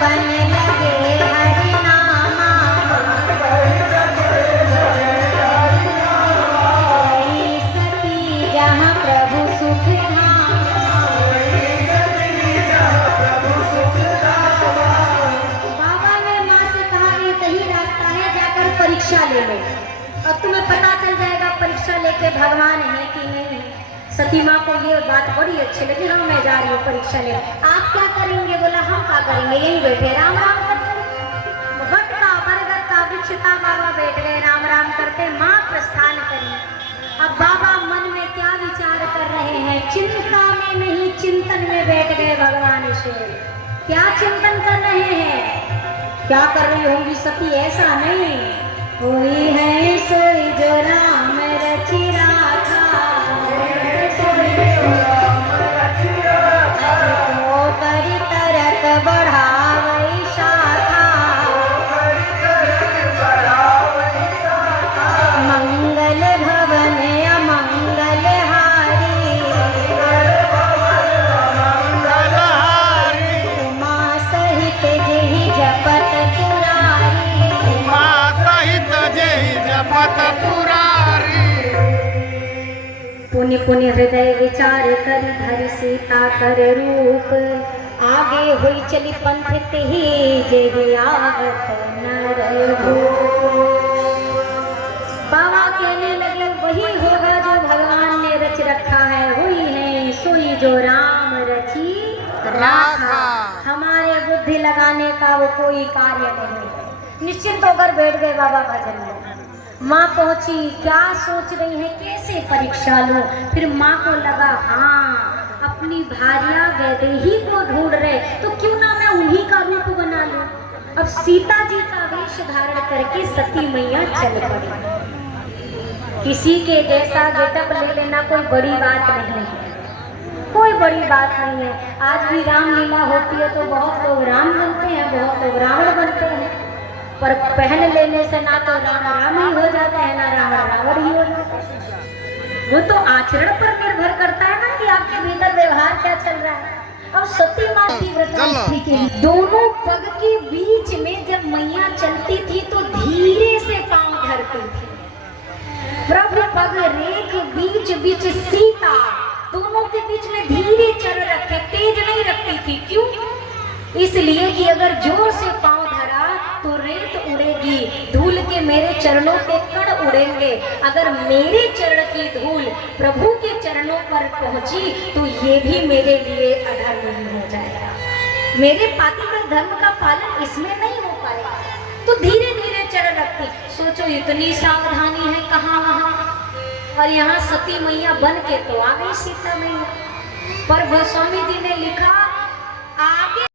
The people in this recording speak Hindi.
बन लगे हरि नामा, वही सती जहाँ प्रभु सुख धामा। बाबा ने माँ से कहा कि यही रास्ता है, जाकर परीक्षा ले लो और तुम्हें पता चल जाएगा परीक्षा लेके भगवान है कि नहीं। सती माँ को ये बात बड़ी अच्छी लगी, हाँ मैं जा रही हूँ परीक्षा ले। आप क्या करेंगे? बोला हम क्या करेंगे, यहीं बैठे राम राम करते। वट का बरगद का वृक्ष था, बाबा बैठ गए राम राम करते। माँ प्रस्थान करी। अब बाबा मन में क्या विचार कर रहे हैं? चिंता में नहीं, चिंतन में बैठ गए भगवान से। क्या चिंतन कर रहे हैं? क्या कर रही होंगी सती? ऐसा नहीं, कोई है सोई जो राम रचि राखा, करी तरक बढ़ावई शाखा, मंगल भवन अमंगल हारी, उमा सहित जेहि जपत पुरारी, उमा सहित जेहि जपत पुरारी। पुण्य पुण्य हृदय विचार कर धरि सीता कर रूप, आगे हुई चली पंथ तेहि जेहि आवत नर भूप। बाबा कहने लगे वही होगा जो भगवान ने रच रखा है, वही है सोई जो राम रची राखा। हमारे बुद्धि लगाने का वो कोई कार्य नहीं है। निश्चिंत होकर बैठ गए बाबा भजन में। माँ पहुंची, क्या सोच रही है, कैसे परीक्षा लूं? फिर माँ को लगा हाँ अपनी भार्या वैदेही को ढूंढ रहे, तो क्यों ना मैं उन्हीं का रूप बना लूं। अब सीता जी का वेश धारण करके सती मैया चल पड़ी। किसी के जैसा गेटअप ले लेना कोई बड़ी बात नहीं है, कोई बड़ी बात नहीं है। आज भी रामलीला होती है तो बहुत लोग राम बनते हैं, बहुत लोग रावण बनते हैं, पर पहन लेने से ना तो राम राम ही हो जाता है, ना रावण रावण ही हो जाता है। वो तो आचरण पर निर्भर करता है ना कि आपके भीतर व्यवहार क्या चल रहा है। अब सती माँ की व्रतावस्थी के दोनों पग के बीच में जब मैया चलती थी तो धीरे से पांव धरती थी। प्रभु पग रेख बीच बीच सीता, दोनों के बीच में धीरे चरण रखे, तेज नहीं रखती थी। क्यों? इसलिए कि अगर जोर से पांव धरा तो रेत उड़ेगी, धूल के मेरे चरणों के कण उड़ेंगे। अगर मेरे चरण की धूल प्रभु के चरणों पर पहुंची तो ये भी मेरे लिए अधर्म नहीं हो जाएगा, मेरे पातिव्रत धर्म का पालन इसमें नहीं हो पाएगा। तो धीरे धीरे चरण रखती। सोचो इतनी सावधानी है कहाँ वहाँ, और यहाँ सती मैया बन के तो आ गई सीता मैया। पर गोस्वामी जी ने लिखा